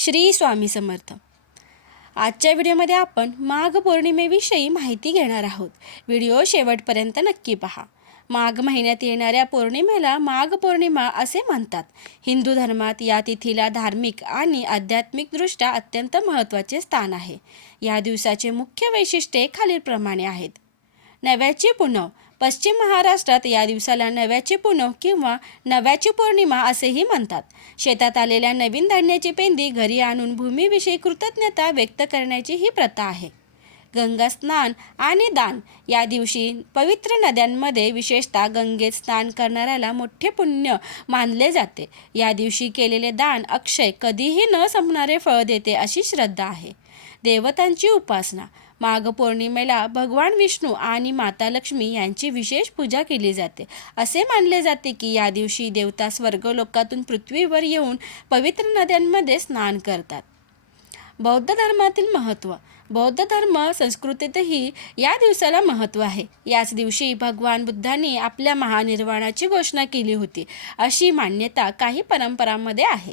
श्री स्वामी समर्थ। आजच्या व्हिडिओमध्ये आपण माघ पौर्णिमेविषयी माहिती घेणार आहोत। व्हिडिओ शेवटपर्यंत नक्की पहा। माघ महिन्यात येणाऱ्या पौर्णिमेला माघ पौर्णिमा असे म्हणतात। हिंदू धर्मात या तिथीला धार्मिक आणि आध्यात्मिकदृष्ट्या अत्यंत महत्त्वाचे स्थान आहे। या दिवसाचे मुख्य वैशिष्ट्ये खालीलप्रमाणे आहेत। नव्याची पुनव। पश्चिम महाराष्ट्रात या दिवसाला नव्याची पुनव किंवा नव्याची पौर्णिमा असेही म्हणतात। शेतात आलेल्या नवीन धान्याची पेंडी घरी आणून भूमीविषयी कृतज्ञता व्यक्त करण्याची ही प्रथा आहे। गंगा स्नान आणि दान। या दिवशी पवित्र नद्यांमध्ये विशेषतः गंगेत स्नान करणाऱ्याला मोठे पुण्य मानले जाते। या दिवशी केलेले दान अक्षय कधीही न संपणारे फळ देते अशी श्रद्धा आहे। देवतांची उपासना। माघ पौर्णिमेला भगवान विष्णू आणि माता लक्ष्मी यांची विशेष पूजा केली जाते। असे मानले जाते की या दिवशी देवता स्वर्गलोकातून पृथ्वीवर येऊन पवित्र नद्यांमध्ये स्नान करतात। बौद्ध धर्मातील महत्त्व। बौद्ध धर्म संस्कृतीतही या दिवसाला महत्त्व आहे। याच दिवशी भगवान बुद्धांनी आपल्या महानिर्वाणाची घोषणा केली होती अशी मान्यता काही परंपरांमध्ये आहे।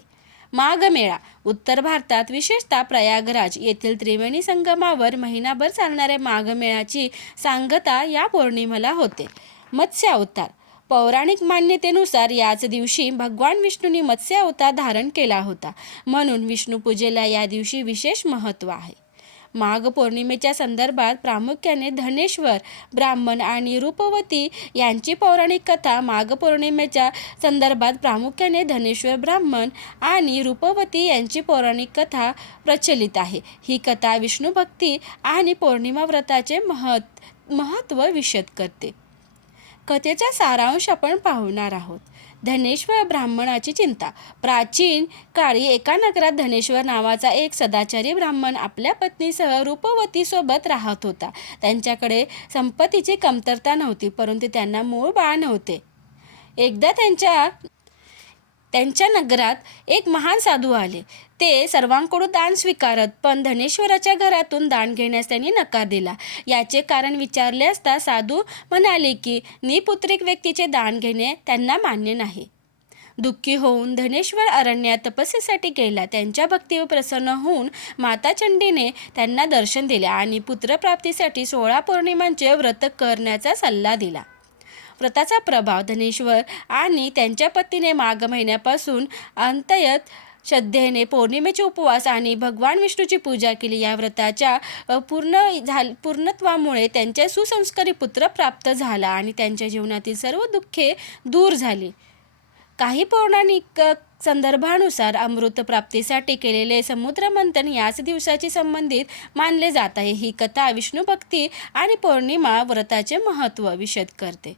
माघ मेळा। उत्तर भारतात विशेषतः प्रयागराज येथील त्रिवेणी संगमावर महिनाभर चालणाऱ्या माघ मेळ्याची सांगता या पौर्णिमेला होते। मत्स्य अवतार। पौराणिक मान्यतेनुसार याच दिवशी भगवान विष्णूंनी मत्स्य अवतार धारण केला होता, म्हणून विष्णू पूजेला या दिवशी विशेष महत्त्व आहे। माघ पौर्णिमेच्या संदर्भात प्रामुख्याने धनेश्वर ब्राह्मण आणि रूपवती यांची पौराणिक कथा। माघ पौर्णिमेच्या संदर्भात प्रामुख्याने धनेश्वर ब्राह्मण आणि रूपवती यांची पौराणिक कथा प्रचलित आहे। ही कथा विष्णू भक्ती आणि पौर्णिमा व्रताचे महत्त्व विशद करते। कथेचा सारांश आपण पाहणार आहोत। धनेश्वर ब्राह्मणाची चिंता। प्राचीन काळी एका नगरात धनेश्वर नावाचा एक सदाचारी ब्राह्मण आपल्या पत्नीसह रूपवतीसोबत राहत होता। त्यांच्याकडे संपत्तीची कमतरता नव्हती, परंतु त्यांना मूळ बाळ नव्हते। एकदा त्यांच्या नगरात एक महान साधू आले। ते सर्वांकडून दान स्वीकारत, पण धनेश्वराच्या घरातून दान घेण्यास त्यांनी नकार दिला। याचे कारण विचारले असता साधू म्हणाले की निपुत्रिक व्यक्तीचे दान घेणे त्यांना मान्य नाही। दुःखी होऊन धनेश्वर अरण्यात तपस्येसाठी गेला। त्यांच्या भक्तीवर प्रसन्न होऊन माता चंडीने त्यांना दर्शन दिले आणि पुत्रप्राप्तीसाठी 16 पौर्णिमांचे व्रत करण्याचा सल्ला दिला। व्रताचा प्रभाव। धनेश्वर आणि त्यांच्या पत्नीने माघ महिन्यापासून अत्यंत श्रद्धेने पौर्णिमेचे उपवास आणि भगवान विष्णूची पूजा केली। या व्रताच्या पूर्णत्वामुळे त्यांच्या सुसंस्कारी पुत्र प्राप्त झाला आणि त्यांच्या जीवनातील सर्व दुःखे दूर झाली। काही पौराणिक संदर्भानुसार अमृत प्राप्तीसाठी केलेले समुद्रमंथन याच दिवसाशी संबंधित मानले जात आहे। ही कथा विष्णू भक्ती आणि पौर्णिमा व्रताचे महत्त्व विशद करते।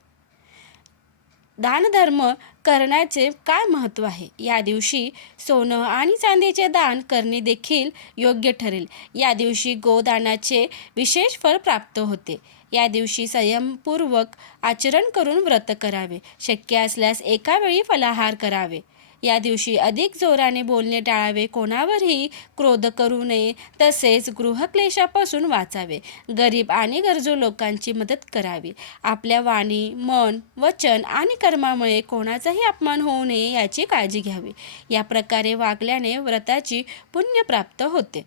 दानधर्म करण्याचे काय महत्त्व आहे? या दिवशी सोनं आणि चांदीचे दान करणे देखील योग्य ठरेल। या दिवशी गोदानाचे विशेष फळ प्राप्त होते। या दिवशी संयमपूर्वक आचरण करून व्रत करावे। शक्य असल्यास एका वेळी फलाहार करावे। या दिवशी अधिक जोराने बोलणे टाळावे, कोणावरही क्रोध करू नये, तसेच गृहक्लेशापासून वाचावे। गरीब आणि गरजू लोकांची मदत करावी। आपल्या वाणी, मन, वचन आणि कर्मामुळे कोणाचाही अपमान होऊ नये याची काळजी घ्यावी। या प्रकारे वागल्याने व्रताची पुण्य प्राप्त होते।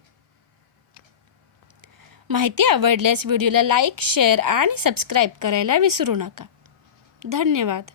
माहिती आवडल्यास व्हिडिओला लाईक, शेअर आणि सबस्क्राईब करायला विसरू नका। धन्यवाद।